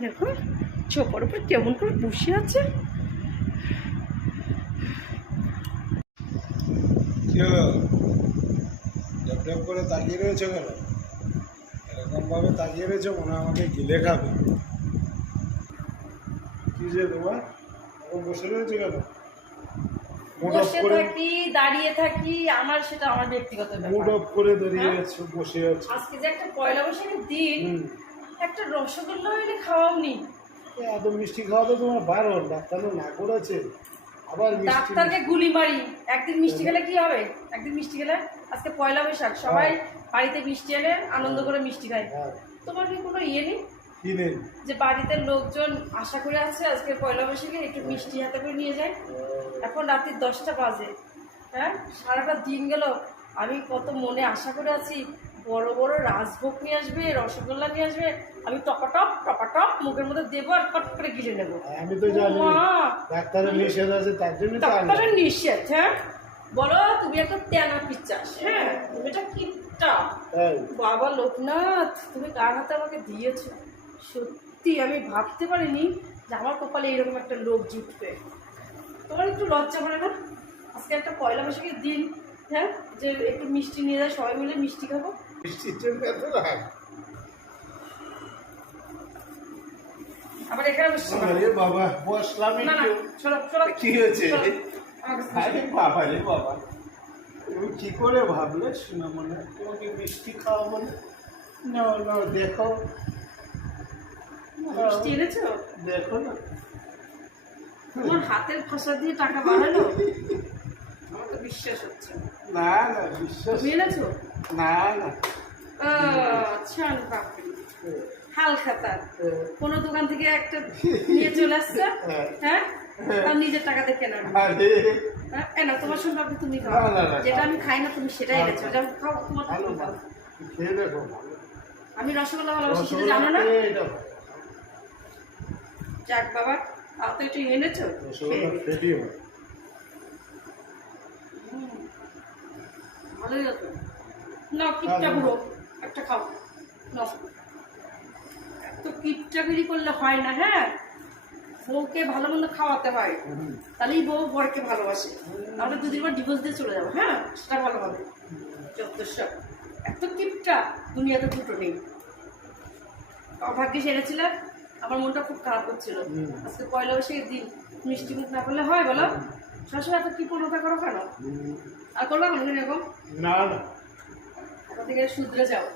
দেখো চোপার উপর কেমন করে বসে আছে। ড্যাপ করে তাকিয়ে রয়েছে কেন? তাকিয়ে রয়েছে মনে আমাকে গিলে খাবে। কি যে তোমার? বসে রয়েছে কেন? বসে থাকি দাঁড়িয়ে থাকি আমার সেটা আমার ব্যক্তিগত মুড অফ করে দাঁড়িয়ে হ্যাঁ? আছো বসে আছো। আজকে যে একটা পয়লা বৈশাখের দিন। একটা রসগোল্লা এনে খাওয়াওনি। এত মিষ্টি খাওয়া তো তোমার বারণ ডাক্তার না করেছে। আবার ডাক্তারকে গুলি মারি। একদিন মিষ্টি খেলে কি হবে? একদিন মিষ্টি খেলে? আজকে পয়লা বৈশাখ সবাই বাড়িতে মিষ্টি এনে আনন্দ করে মিষ্টি খায়। হ্যাঁ। তোমার কি কোনো ইয়ে নেই? যে বাড়িতে লোকজন আশা করে আছে আজকে পয়লা বৈশাখে একটু মিষ্টি হাতে করে নিয়ে যায়। এখন রাত্রি দশটা বাজে। হ্যাঁ? সারাটা দিন গেল। আমি কত মনে আশা করে আছি বড় বড় রাজভোগ নিয়ে আসবে রসগোল্লা নিয়ে আসবে আমি টপাটপ টপাটপ মুখের মধ্যে দেবো আর কট করে গিলে নেব। আমি তো জানি। ডাক্তারের নিষেধ আছে তার জন্য ডাক্তারের নিষেধ হ্যাঁ? বলো তুমি একটা তেনা পিচ্চাস হ্যাঁ? তুমি এটা কিপটা। বাবা লোকনাথ তুমি কার হাতে আমাকে দিয়েছ? সত্যি আমি ভাবতে পারিনি যে আমার কপালে এরকম একটা লোক জুটবে। তোমার একটু লজ্জা করে না? আজকে একটা পয়লা বৈশাখের দিন হ্যাঁ? যে একটু মিষ্টি নিয়ে যায় সবাই মিলে মিষ্টি খাব? মিষ্টির জন্য এত রাগ আবার এখানে বসছি আরে বাবা বসলাম না না একটু। সরো সরো কি হয়েছে? সরো। আমার কাছে বসো। আরে বাবা রে বাবা। তুমি কি করে ভাবলে? শোনা মনে তোমাকে মিষ্টি খাওয়া মানে? না না দেখো। মিষ্টি এনেছো? দেখো না। তোমার হাতের ভাষা দিয়ে টাকা বাড়ালো? আমার তো বিশ্বাস হচ্ছে না। না না বিশ্বাস এনেছো? না না। বাপরে হাল খাতা দোকান থেকে একটা নিয়ে চলে আসছে? হ্যাঁ। হ্যাঁ। তার নিজের টাকা দিয়ে কেনা আরে। হ্যাঁ? না তোমার সঙ্গে আপনি তুমি খাও। যেটা আমি খাই না তুমি সেটাই এনেছো। খাও তোমার আমি রসগোল্লা ভালোবাসি সেটা জানো না। যাক বাবা তাও তো একটু এনেছো। ভালোই হতো। না কিপটা। পুরো একটা খাও। নাও। এত কিপটাগিরি করলে হয় না হ্যাঁ? বউকে ভালো মন্দ খাওয়াতে হয়। তাহলেই বউ বরকে ভালোবাসে। তাহলে দুদিন পর ডিভোর্স দিয়ে চলে যাব হ্যাঁ? সেটা ভালো হবে। যত সব এত কিপটা দুনিয়াতে দুটো নেই। অভাগ্যে সেরেছিলাম আমার মনটা খুব খারাপ হচ্ছিল আজকে পয়লা বৈশাখের দিন মিষ্টি মুখ না করলে হয় বলো? সবসময় এত কৃপণতা করো কেন। আর করবে না এরকম? না। এখন থেকে শুধরে যাও?